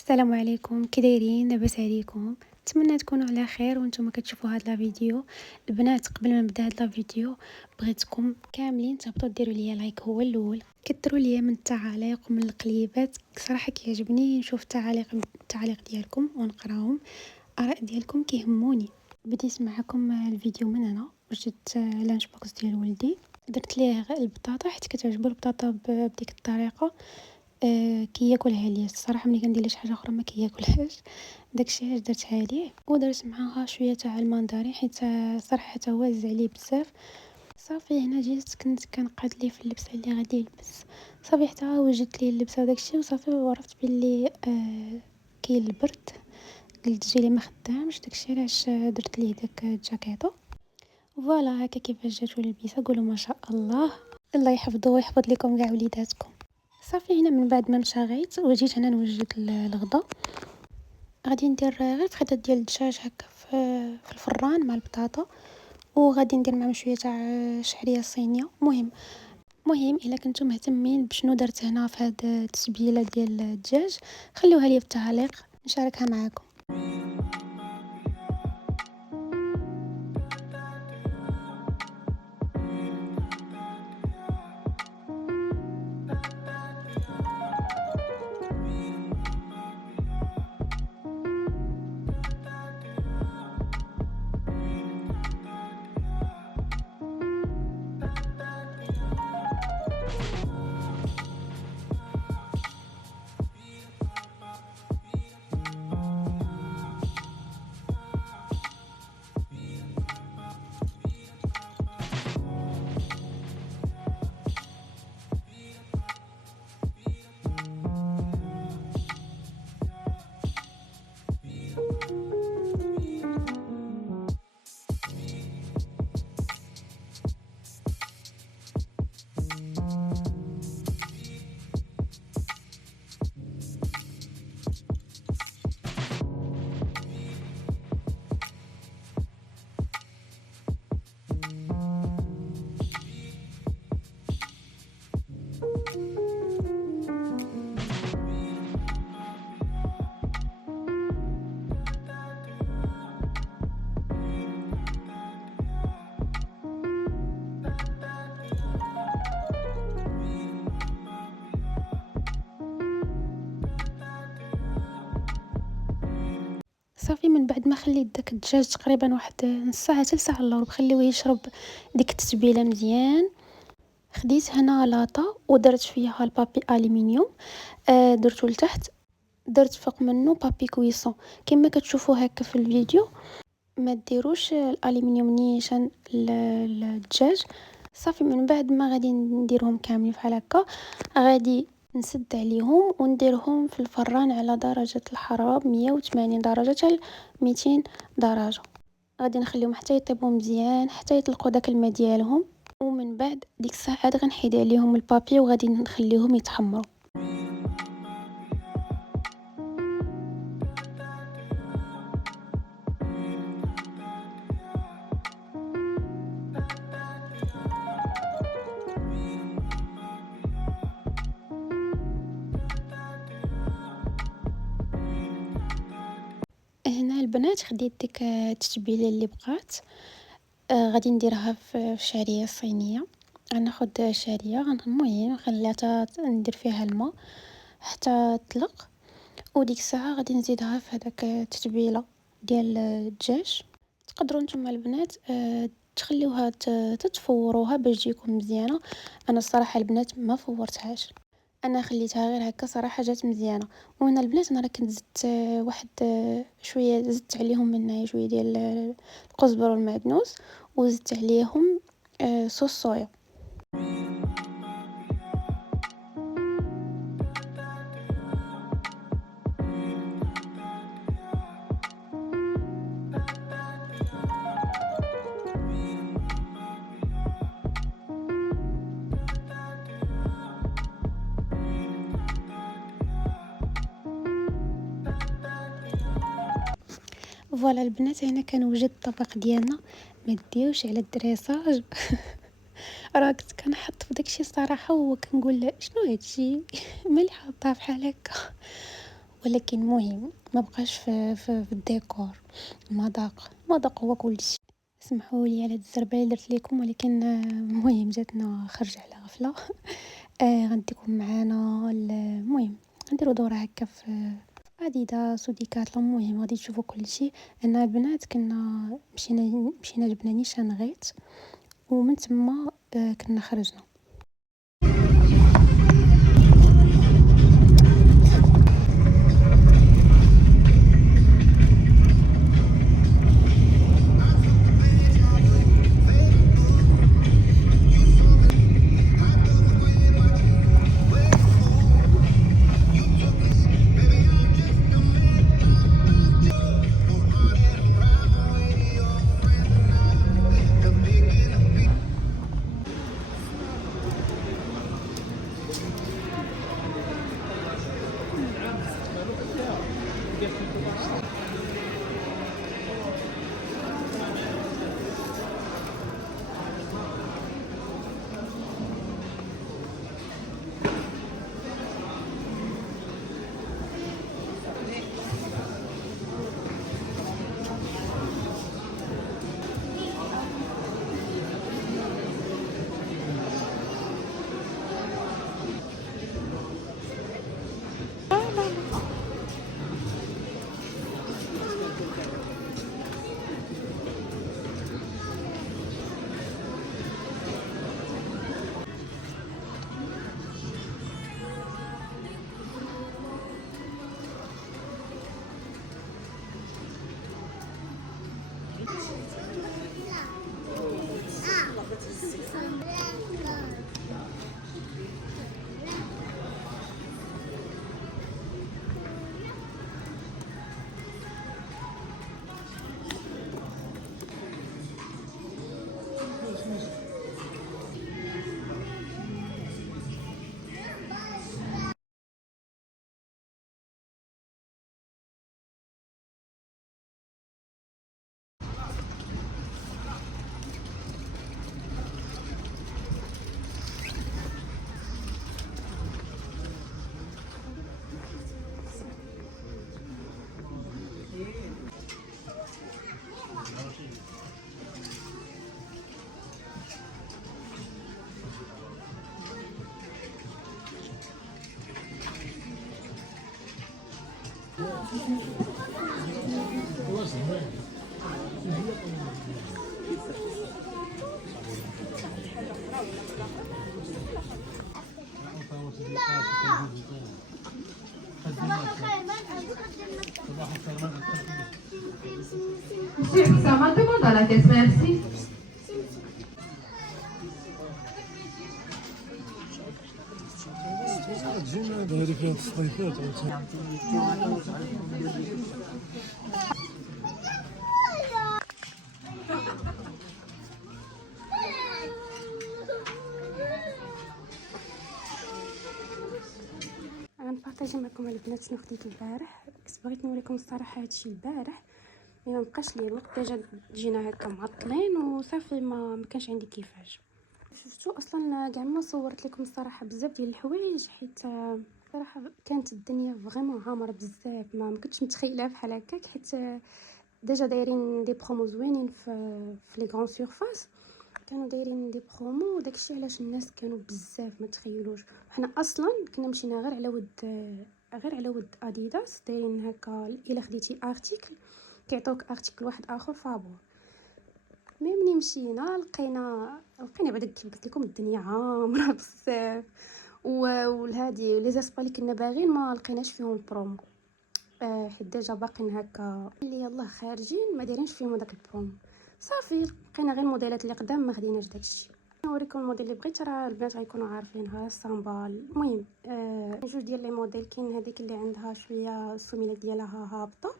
السلام عليكم، كي دايرين؟ لاباس عليكم؟ نتمنى تكونوا على خير وانتم كتشوفوا هاد لا فيديو. البنات، قبل ما نبدا هاد لا فيديو بغيتكم كاملين تهبطوا ديروا لي لايك هو الاول، كديروا لي من التعاليق ومن القليبات. صراحه كيعجبني نشوف التعاليق ديالكم ونقراهم. اراء ديالكم كيهموني. بديت معكم الفيديو من هنا، وجدت لانش بوكس ديال ولدي، درت ليه البطاطا حيت كتعجبو البطاطا بديك الطريقه. كياكلها ليا الصراحه، ملي كندير ليه شي حاجه اخرى ما كياكلهاش. داكشي علاش درتها ليه، ودرت معاها شويه تاع الماندارين حيت صراحه حتى هو عز عليه بزاف. صافي هنا جيت كنت كنقاد ليه في اللبسه اللي غادي يلبس. صافي حتى وجدت ليه اللبسه وداكشي وصافي، وعرفت بلي كاين البرد. قلت جيلي ما خدامش، داكشي علاش درت ليه داك الجاكيطه. فوالا هكا كيفاش جاتو اللبسه، قولوا ما شاء الله. الله يحفظه ويحفظ لكم كاع وليداتكم. صافي هنا من بعد ما مشى وجيت هنا نوجد الغدا. غادي ندير غير فخيطه ديال الدجاج هكا في الفران مع البطاطا، وغادي ندير معهم شويه تاع شعريه صينيه. مهم الا كنتم مهتمين بشنو درت هنا في هاد التتبيله ديال الدجاج، خلوها لي في التعليق نشاركها معكم. صافي من بعد ما خليت داك الدجاج تقريبا واحد نص ساعه حتى ساعه الا ربع، خليوه يشرب ديك التتبيله مزيان. خديت هنا لاطه ودرت فيها البابي الومنيوم، درتو لتحت، درت فوق منه بابي كويسون كما كتشوفوا هكا في الفيديو. ما ديروش الالومنيوم نيشان الدجاج. صافي من بعد ما غادي نديرهم كاملين بحال هكا، غادي نسد عليهم ونديرهم في الفران على درجه الحراره 180 درجه حتى 200 درجه. غادي نخليهم حتى يطيبوا مزيان حتى يطلقوا داك الماء ديالهم، ومن بعد ديك الساعات غنحيد عليهم البابي وغادي نخليهم يتحمروا. هنا البنات خديت ديك التتبيله اللي بقات، غادي نديرها في شعريه صينيه. غناخد شعريه المهم خليتها ندير فيها الماء حتى تطلق، وديك الساعه غادي نزيدها في هذاك التتبيله ديال الدجاج. تقدروا نتوما البنات تخليوها تتفوروها باش تجيكم مزيانه. انا الصراحه البنات ما فورتهاش، انا خليتها غير هكا صراحه جات مزيانه. وهنا البنات انا راه كنت زدت واحد شويه، زدت عليهم منها شويه ديال القزبر والمعدنوس، وزدت عليهم صوص صويا. فوالا البنات، هنا كنوجد الطبق ديالنا. ما ديوش على الدريساج. راه كنت كنحط في داكشي الصراحه وكنقول شنو هادشي. ملي حاطاه بحال هكا. ولكن مهم ما بقاش في الديكور. المذاق هو كل شيء. اسمحوا لي على هاد الزربه اللي درت لكم، ولكن المهم جاتنا خرج على غفله. غنديكم معانا المهم نديرو دوره هكا في اديداس وديكاتلون. المهم غادي تشوفوا كل شيء. انا البنات كنا مشينا جبنا نيشان غيت، ومن تما كنا خرجنا. Monsieur Oussama demande à la caisse, merci. غنبارطاجي معكم البنات شنو خديت البارح. كنت بغيت نوريكم الصراحه هادشي البارح، ما بقاش لي الوقت. ديجا جينا هكا معطلين وصافي، ما كانش عندي كيفاش. شفتوا اصلا كاع ما صورت لكم الصراحه بزاف ديال الحوايج، حيت صراحه كانت الدنيا فريمون عامره بزاف. ما كنتش متخيلها بحال هكاك، حيت ديجا دايرين دي برومو زوينين في لي غران سيرفاس. كانوا دايرين دي برومو، وداكشي علاش الناس كانوا بزاف ما تخيلوش. حنا اصلا كنا مشينا غير على ود اديداس، دايرين هكا الا خديتي ارتيكل كيعطوك ارتيكل واحد اخر فابور. ملي مشينا لقينا بعدا كيف قلت لكم الدنيا عامره بزاف، وهادي لي زاسبا اللي كنا باغيين ما لقيناش فيهم البرومو. حيت ديجا باقيين هكا اللي يلاه خارجين ما دايرينش فيهم داك البرومو. صافي لقينا غير الموديلات اللي قدام، ما خديناش داكشي. نوريكم الموديل اللي بغيت، راه البنات غيكونوا عارفينها، السامبال. المهم جوج ديال لي موديل. كاين هذيك اللي عندها شويه السميله ديالها هابطه،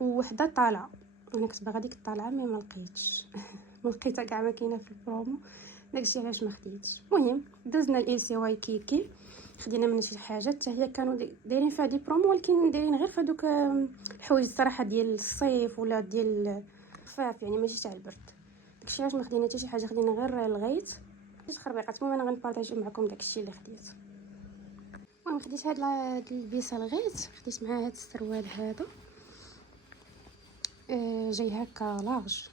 وحده طالعه. انا كنت باغا ديك الطالعه مي ما لقيتش. ما لقيتها كاع، ما كاينه في البرومو، داكشي علاش ما خديتش. المهم دزنا ال سي واي كيكي، خدينا من شي حاجات حتى هي كانوا دايرين فيها دي برومو، ولكن دايرين غير فهادوك الحوايج الصراحه ديال الصيف ولا ديال خفاف، يعني ماشي تاع البرد. داكشي علاش ما خدينا حتى شي حاجه، خدينا غير الغيط. خربيقات. المهم انا غنبارطاجي معكم داكشي اللي خديت. المهم خديت هاد البيسه لغيت، خديت معاه هاد السروال هذا جاي هكا لارج.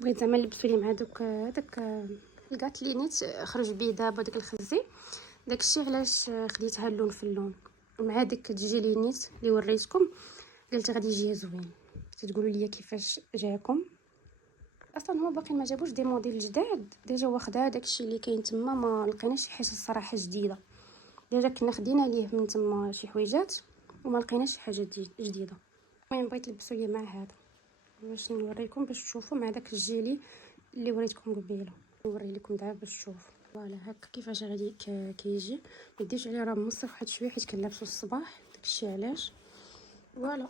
بغيت زعما نلبسو ليه مع داك الكاتلينيت خرج بيه دابا داك الخزي. داكشي علاش خديت هاد اللون في اللون مع ديك الجيلينيت اللي وريتكم. قلت غادي يجي زوين، تقولوا لي كيفاش جاكم. اصلا هو باقي ما جابوش دي موديل جداد، ديجا واخدا داكشي اللي كاين تما، ما لقيناش شي حاجه الصراحه جديده. ديجا كنا خدينا ليه من تما شي حويجات وما لقيناش شي حاجه جديده. المهم بغيت نلبسو ليه مع هذا باش نوريكم، باش تشوفوا مع داك الجيلي اللي وريتكم قبيله. نوري لكم دابا باش تشوفوا فوالا هكا كيفاش غادي كيجي. ما ديرش عليه راه موسخ واحد شويه حيت كنلبسو الصباح، داكشي علاش. فوالا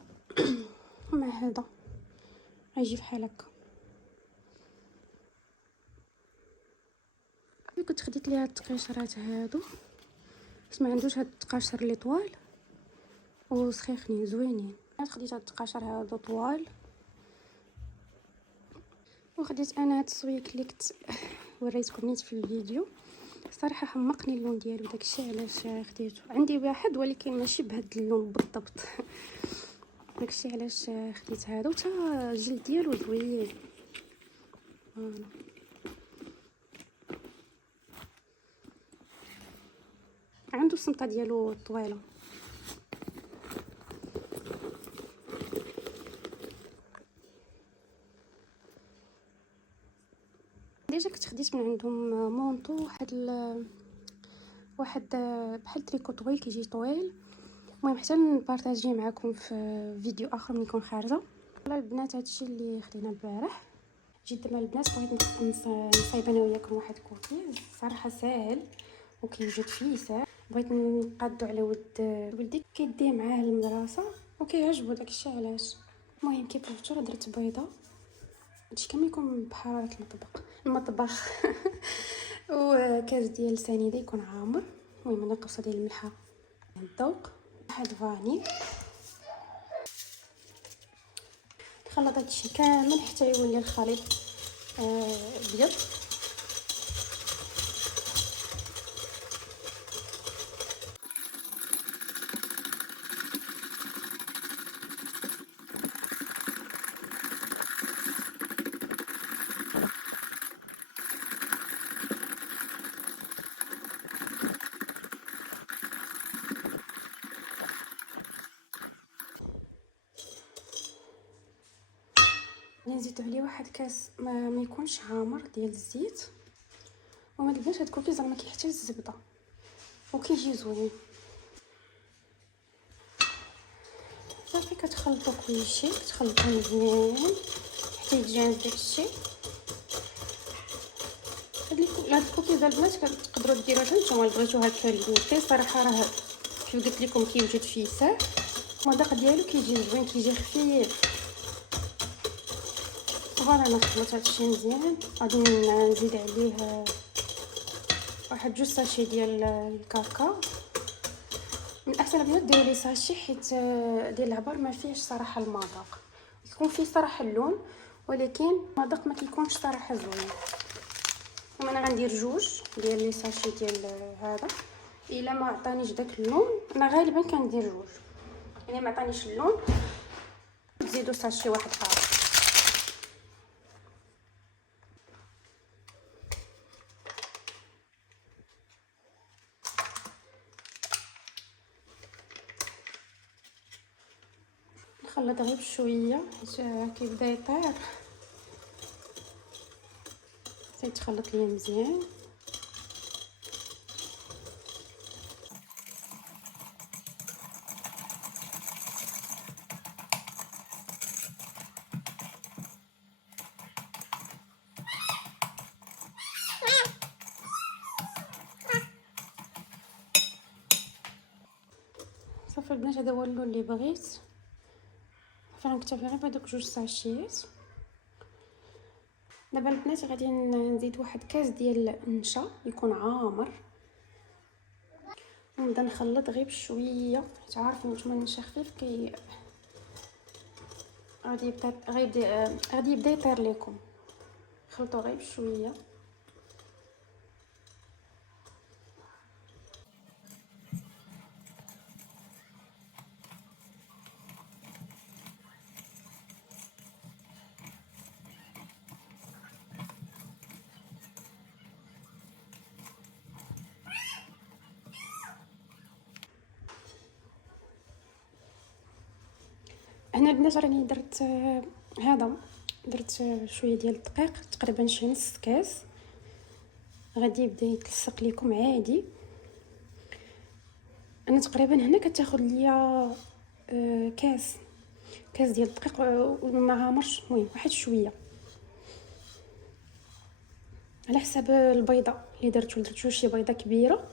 مع هذا غيجي بحال هكا. كنت خديت ليها التقيشرات هادو باش ما عندوش هاد التقاشر اللي طوال وسخيخنين زوينين. خديت هاد التقاشر هادو طوال، وخديت انا هاد السويك اللي كنت وريتكم نيت في الفيديو. صراحه حمقني اللون ديالو، داكشي علاش خديته. عندي واحد ولكن ماشي بهاد اللون بالضبط داكشي علاش خديت هذا. وتا الجلد ديالو زوين، فوالا عنده السمطه ديالو طويله. ديجا كنت خديت من عندهم مونطو واحد بحال تريكو طويل كيجي طويل. المهم حتى نبارطاجيه معكم في فيديو اخر ملي نكون خارجه. والله البنات هادشي اللي خدينا البارح. جيت دابا البنات بغيت نصايب انا وياكم واحد كوكيز صراحه ساهل وكيوجد فيه ساهل. بغيت نقادو على ولدي كيديه معاه للمدرسه وكيعجبو داكشي علاش. المهم كيف الفطور درت بيضه، هادشي كامل يكون بحراره المطبخ وكاس ديال سنيده يكون عامر. المهم ناقصه ديال الملحه الذوق، واحد فاني. نخلط هادشي كامل حتى يولي الخليط ابيض. نزيدو عليه واحد كاس ما يكونش عامر ديال الزيت. وما تبانش هاد الكوكيز راه ما كيحتاج الزبده وكيجي زوين. صافي كتخلطوا كلشي، كتخلطوا مزيان حتى يتجانس داكشي. هاد الكوكيز البنات كتقدروا ديروها حتى نتوما بغيتو هكا ليميتي. صراحه راه كيف قلت لكم كيوجد فيه ساهل، المذاق ديالو كيجي زوين كيجي خفيف. فوالا نخلط هادشي مزيان. غادي نزيد عليه واحد 2 ساشي ديال الكاكاو. من الاحسن البنات ديروا لي ساشي حيت ديال العبار ما فيهش صراحه المذاق، يكون فيه صراحه اللون ولكن المذاق ما كيكونش صراحه زوين. انا غندير 2 ديال لي ساشي ديال هذا. الا ما عطانيش داك اللون انا غالبا كندير 2، يعني ما عطانيش اللون تزيدوا ساشي واحد اخر. نخلط غير بشويه حيت كيبدا يطير. تيتخلط ليا مزيان. صافي البنات هذا هو اللون اللي بغيت. فغنكتفي غير بهذوك 2 ساشيات. دابا البنات غادي نزيد واحد كاس ديال النشا يكون عامر ونبدا نخلط غير بشويه حيت عارفين نتوما النشا خفيف غادي يبدا يطير لكم. خلطوا غير بشويه. هنا البنات راني درت هذا، درت شويه ديال الدقيق، تقريبا شي نص كاس. غادي يبدا يتلصق لكم عادي. انا تقريبا هنا كتاخذ ليا كاس ديال الدقيق وما عامرش، المهم واحد شويه على حساب البيضه اللي درتو شي بيضه كبيره،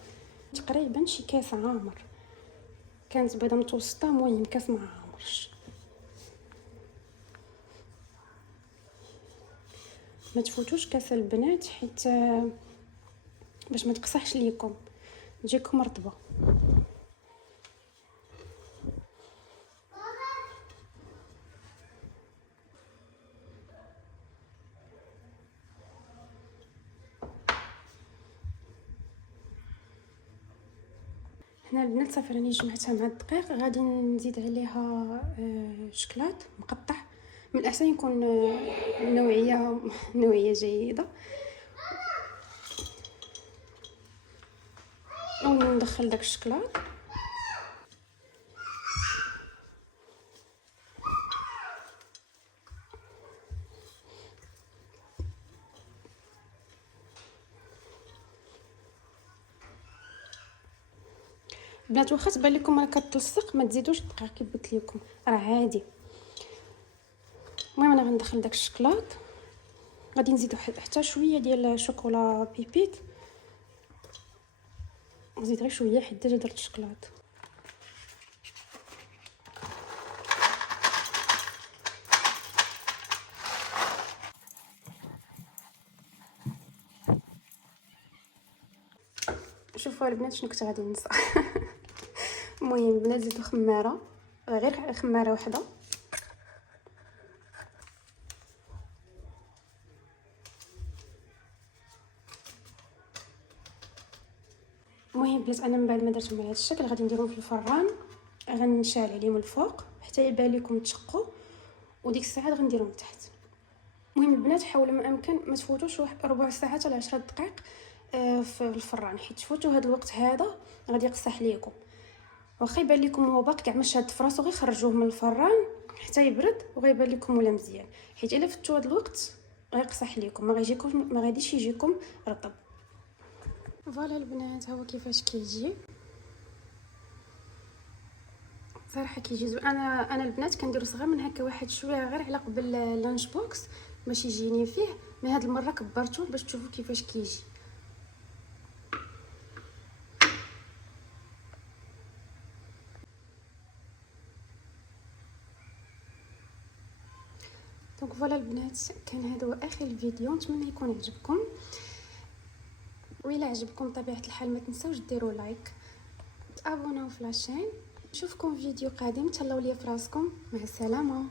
تقريبا شي كاس عامر. كانت بيضه متوسطه، المهم كاس ما عامرش. ما تفوتوش كاس البنات حيت باش ما تقصحش ليكم، تجيكم رطبه. هنا البنات صافي راني جمعتها مع الدقيق. غادي نزيد عليها شكلاط مقطع، من الاحسن يكون نوعيه جيده. وندخل داك الشكلاط. بنات واخا تبان لكم راه كتلصق ما تزيدوش الدقيق كيف قلت لكم، راه عادي. المهم انا غندخل داك الشكلاط. غادي نزيدو حتى شويه ديال شوكولا بيبيت، نزيد غير شويه حيت ديجا درت الشكلاط. شوفوا البنات شنو كنت غادي ننسى. المهم البنات زيدوا خماره، غير خماره واحده. المهم بلات انا من بعد ما درتهم على هذا الشكل غادي نديرهم في الفران. غنشعل عليه من الفوق حتى يبان لكم تشقوا، وديك الساعه غنديرهم تحت. المهم البنات حاولوا ما امكن ما تفوتوش واحد ربع ساعه حتى 10 دقائق في الفران، حيت تفوتوا هذا الوقت هذا غادي يقصح ليكم. واخا يبان لكم هو باقي كاع ما شاد في راسو، غير خرجوه من الفران حتى يبرد وغيبان لكم ولا مزيان، حيت الا فتوا هذا الوقت غيقصح لكم، ما غاديش يجيكم رطب. فوالا البنات، ها هو كيفاش كيجي. صراحه كيجي زوين. انا البنات كنديرو صغير من هكا، واحد شويه غير على قبل اللانش بوكس باش يجيني فيه، من هاد المره كبرته باش تشوفوا كيفاش كيجي. دونك فوالا البنات، كان هذا هو اخر الفيديو. نتمنى يكون عجبكم، وإلا عجبكم بطبيعه الحال ما تنساوش ديروا لايك، تابوناو في لاشين. نشوفكم في فيديو قادم. تهلاو ليا في راسكم، مع السلامه.